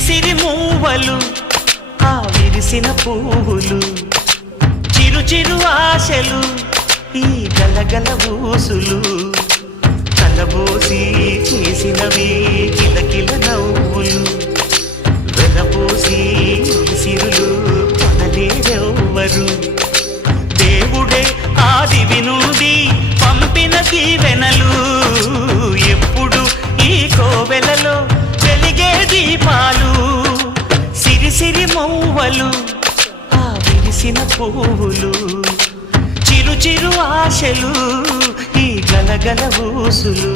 సిరి మూవలు ఆ విరిసిన పువ్వులు చిరు చిరు ఆశలు ఈ గలగల ఊసులు కలబోసి చేసినవి కిలకిల నవ్వులు వెలబోసి సిరులు కొనలేరెవ్వరు దేవుడే ఆదివి నుండి పంపిన దీవెనలు ఎప్పుడు ఈ కోవెలలో వెలిగే దీపాలు సిరి సిరి మౌవలు ఆ విరిసిన పువ్వులు చిరు చిరు ఆశలు ఈ గలగల ఊసులు